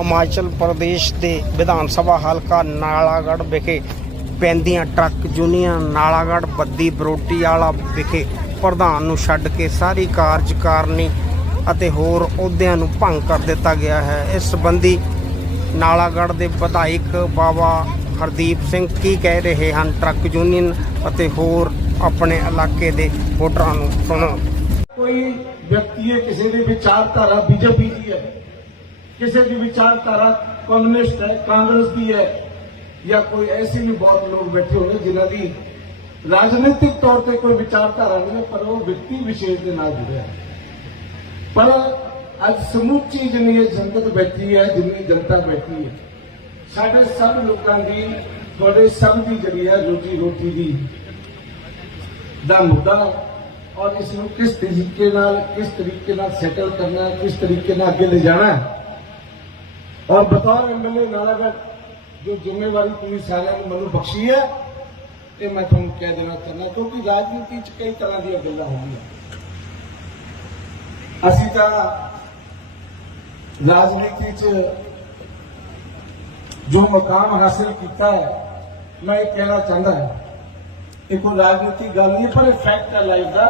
ਹਿਮਾਚਲ ਪ੍ਰਦੇਸ਼ ਦੇ ਵਿਧਾਨ ਸਭਾ ਹਲਕਾ ਨਾਲਾਗੜ੍ਹ ਵਿਖੇ ਪੈਂਦੀਆਂ truck union Nalagarh Baddi Barotiwala ਵਿਖੇ ਪ੍ਰਧਾਨ ਨੂੰ ਛੱਡ ਕੇ ਸਾਰੀ ਕਾਰਜਕਾਰਨੀ ਅਤੇ ਹੋਰ ਅਹੁਦਿਆਂ ਨੂੰ ਭੰਗ ਕਰ ਦਿੱਤਾ ਗਿਆ ਹੈ। ਇਸ ਸੰਬੰਧੀ ਨਾਲਾਗੜ੍ਹ ਦੇ ਵਿਧਾਇਕ ਬਾਬਾ ਹਰਦੀਪ ਸਿੰਘ ਕੀ ਕਹਿ ਰਹੇ ਹਨ? ਟਰੱਕ ਯੂਨੀਅਨ ਅਤੇ ਹੋਰ ਆਪਣੇ ਇਲਾਕੇ ਦੇ ਵੋਟਰਾਂ ਨੂੰ ਸੁਣੋ। ਕੋਈ ਵਿਅਕਤੀ ਹੈ, ਕਿਸੇ ਦੀ ਵਿਚਾਰਧਾਰਾ ਬੀਜੇਪੀ ਦੀ ਹੈ। ਕਿਸੇ ਦੀ ਵਿਚਾਰਧਾਰਾ ਕਮਿਊਨਿਸਟ ਹੈ ਕਾਂਗਰਸ ਦੀ ਹੈ ਜਾਂ ਕੋਈ ਐਸੇ ਵੀ ਬਹੁਤ ਲੋਕ ਬੈਠੇ ਹੋਣੇ ਜਿਨ੍ਹਾਂ ਦੀ ਰਾਜਨੀਤਿਕ ਤੌਰ ਤੇ ਕੋਈ ਵਿਚਾਰਧਾਰਾ ਨਹੀਂ ਹੈ ਪਰ ਉਹ ਵਿਅਕਤੀ ਵਿਸ਼ੇਸ਼ ਦੇ ਨਾਲ ਜੁੜਿਆ ਹੈ ਪਰ ਅੱਜ ਸਮੁੱਚੀ ਜਿੰਨੀ ਇਹ ਜਨਤਾ ਬੈਠੀ ਹੈ ਜਿੰਨੀ ਜਨਤਾ ਬੈਠੀ ਹੈ ਸਾਡੇ ਸਭ ਲੋਕਾਂ ਦੀ ਤੁਹਾਡੇ ਸਭ ਦੀ ਜਿਹੜੀ ਹੈ ਰੋਜੀ ਰੋਟੀ ਦੀ ਦਾ ਮੁੱਦਾ ਔਰ ਇਸ ਨੂੰ ਕਿਸ ਤਰੀਕੇ ਨਾਲ ਕਿਸ ਤਰੀਕੇ ਨਾਲ ਸੈਟਲ ਕਰਨਾ ਹੈ ਕਿਸ ਤਰੀਕੇ ਨਾਲ ਅੱਗੇ ਲੈ ਜਾਣਾ और बतौर एम एल नालागढ़ जो जिम्मेवारी पुलिस सारे ने मनु बख्शी है ये मैं थोड़ा कह देना चाहना क्योंकि राजनीति कई तरह दी हो होगी असी तो राजनीति जो मुकाम हासिल किया है, मैं कहना चाहता है। एक राजनीति गल नहीं, पर फैक्ट है लाइफ का